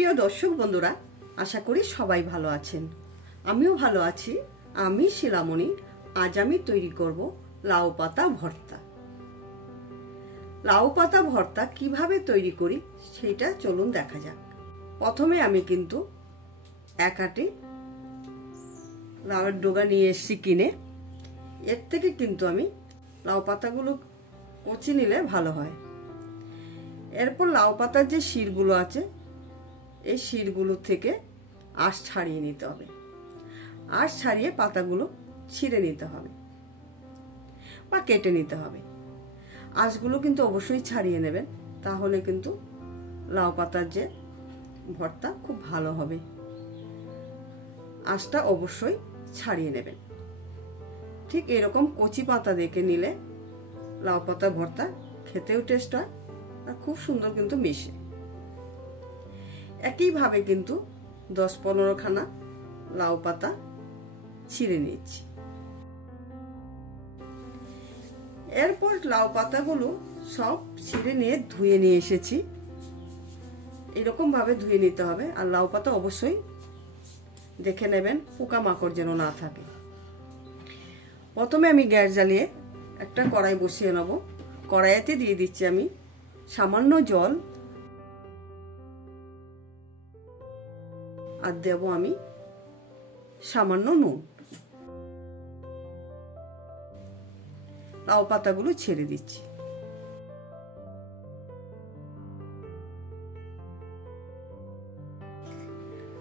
প্রিয় দর্শক বন্ধুরা, আশা করি সবাই ভালো আছেন। আমিও ভালো আছি। আমি শিলামণি। আজ আমি তৈরি করব লাউ পাতা ভর্তা। লাউ পাতা ভর্তা কিভাবে তৈরি করি সেটা চলুন দেখা যাক। প্রথমে আমি কিন্তু এক আটি লাউয়ের ডগা নিয়ে এসেছি কিনে। এর থেকে কিন্তু আমি লাউ পাতাগুলো কচি নিলে ভালো হয়। এরপর লাউ পাতার যে শিরগুলো আছে এই শিরগুলো থেকে আঁশ ছাড়িয়ে নিতে হবে। আঁশ ছাড়িয়ে পাতাগুলো ছিঁড়ে নিতে হবে বা কেটে নিতে হবে। আঁশগুলো কিন্তু অবশ্যই ছাড়িয়ে নেবেন, তাহলে কিন্তু লাউ পাতার যে ভর্তা খুব ভালো হবে। আঁশটা অবশ্যই ছাড়িয়ে নেবেন। ঠিক এরকম কচি পাতা দেখে নিলে লাউ পাতা ভর্তা খেতেও টেস্ট হয় আর খুব সুন্দর কিন্তু মিশে। একইভাবে কিন্তু 10-15 খানা লাউ পাতা ছিঁড়ে নিচ্ছি। এরপর লাউ পাতাগুলো সব ছিঁড়ে নিয়ে ধুয়ে নিয়ে এসেছি। এরকম ভাবে ধুয়ে নিতে হবে। আর লাউ পাতা অবশ্যই দেখে নেবেন পোকামাকড় যেন না থাকে। প্রথমে আমি গ্যাস জ্বালিয়ে একটা কড়াই বসিয়ে নেব। কড়াইতে দিয়ে দিচ্ছি আমি সামান্য জল, আর দেব আমি সামান্য নুন। লাউ পাতাগুলো ছেড়ে দিচ্ছি।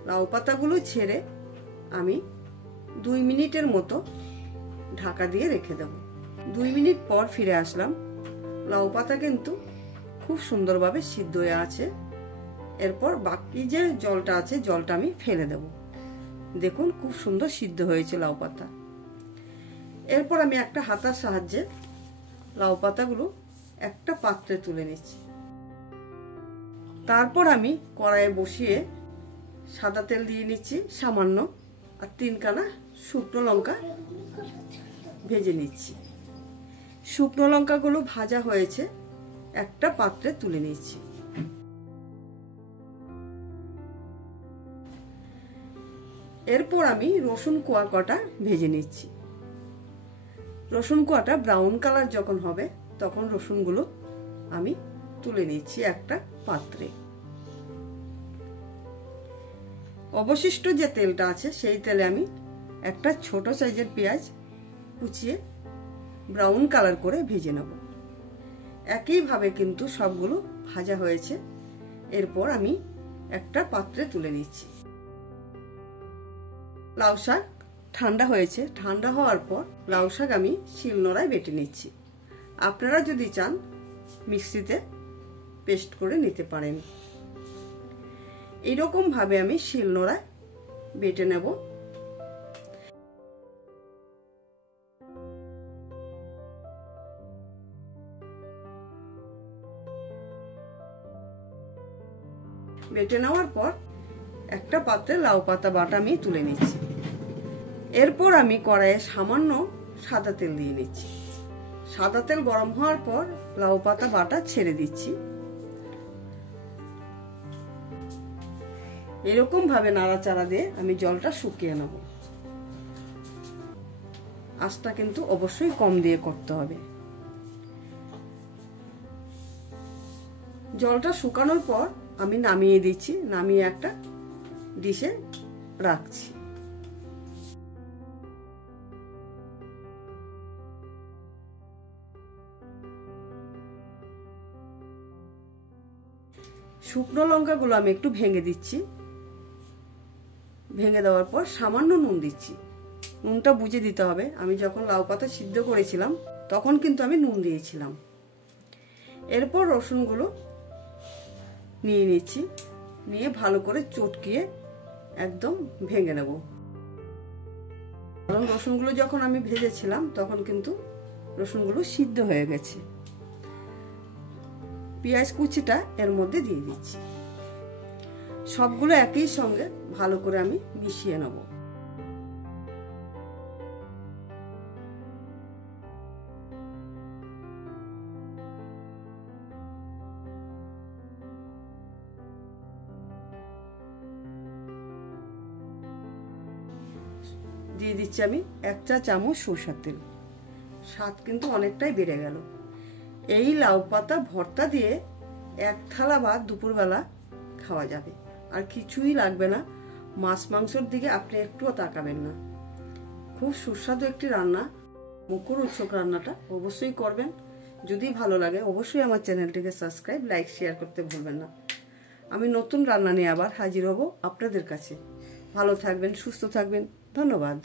লাউ পাতাগুলো ছেড়ে আমি 2 মিনিটের মতো ঢাকা দিয়ে রেখে দেব। 2 মিনিট পর ফিরে আসলাম। লাউ পাতা কিন্তু খুব সুন্দরভাবে সিদ্ধ হয়ে আছে। এরপর বাকি যে জলটা আছে জলটা আমি ফেলে দেব। দেখুন খুব সুন্দর সিদ্ধ হয়েছে লাউ পাতা। এরপর আমি একটা হাতার সাহায্যে লাউ পাতাগুলো একটা পাত্রে তুলে নিচ্ছি। তারপর আমি কড়াইয়ে বসিয়ে সাদা তেল দিয়ে নিচ্ছি সামান্য, আর 3 খানা শুকনো লঙ্কা ভেজে নিচ্ছি। শুকনো লঙ্কাগুলো ভাজা হয়েছে, একটা পাত্রে তুলে নিচ্ছি। এরপর আমি রসুন কোয়া কটা ভেজে নিচ্ছি। রসুন কোয়াটা ব্রাউন কালার যখন হবে তখন রসুনগুলো আমি তুলে নিচ্ছি একটা পাত্রে। অবশিষ্ট যে তেলটা আছে সেই তেলে আমি একটা ছোট সাইজের পেঁয়াজ কুচিয়ে ব্রাউন কালার করে ভেজে নেব। একইভাবে কিন্তু সবগুলো ভাজা হয়েছে। এরপর আমি একটা পাত্রে তুলে নিচ্ছি। লাউ শাক ঠান্ডা হয়েছে। ঠান্ডা হওয়ার পর লাউ শাক আমি শিলনোড়ায় বেটে নিচ্ছি। আপনারা যদি চান মিক্সিতে পেস্ট করে নিতে পারেন। এইরকম ভাবে আমি শিলনোড়ায় বেটে নেব। বেটে নেওয়ার পর একটা পাত্রে লাউ পাতা বাটা আমি তুলে নিচ্ছি। এরপর আমি কড়াইয়ে সামান্য সাদা তেল দিয়ে নিচ্ছি। সাদা তেল গরম হওয়ার পর লাউ পাতা বাটা ছেড়ে দিচ্ছি। এরকম ভাবে নাড়াচাড়া দিয়ে আমি জলটা শুকিয়ে নেব। আঁচটা কিন্তু অবশ্যই কম দিয়ে করতে হবে। জলটা শুকানোর পর আমি নামিয়ে দিচ্ছি। নামিয়ে একটা ডিশে রাখছি। শুকনো লঙ্কাগুলো আমি একটু ভেঙে দিচ্ছি। ভেঙে দেওয়ার পর সামান্য নুন দিচ্ছি। নুনটা বুঝে দিতে হবে। আমি যখন লাউ পাতা সিদ্ধ করেছিলাম তখন কিন্তু আমি নুন দিয়েছিলাম। এরপর রসুনগুলো নিয়ে নিচ্ছি। নিয়ে ভালো করে চটকিয়ে একদম ভেঙে নেব। কারণ রসুনগুলো যখন আমি ভেজেছিলাম তখন কিন্তু রসুনগুলো সিদ্ধ হয়ে গেছে। পেঁয়াজ কুচিটা এর মধ্যে দিয়ে দিচ্ছি। সবগুলো একই সঙ্গে ভালো করে আমি মিশিয়ে নেব। দিয়ে দিচ্ছি আমি 1 চা চামচ সরষের তেল। স্বাদ কিন্তু অনেকটাই বেড়ে গেল। এই লাউ পাতা ভর্তা দিয়ে 1 থালা ভাত দুপুরবেলা খাওয়া যাবে, আর কিছুই লাগবে না। মাছ মাংসর দিকে আপনি একটুও তাকাবেন না। খুব সুস্বাদু একটি রান্না, মুখরোচক রান্নাটা অবশ্যই করবেন। যদি ভালো লাগে অবশ্যই আমার চ্যানেলটিকে সাবস্ক্রাইব, লাইক, শেয়ার করতে ভুলবেন না। আমি নতুন রান্না নিয়ে আবার হাজির হব আপনাদের কাছে। ভালো থাকবেন, সুস্থ থাকবেন। ধন্যবাদ।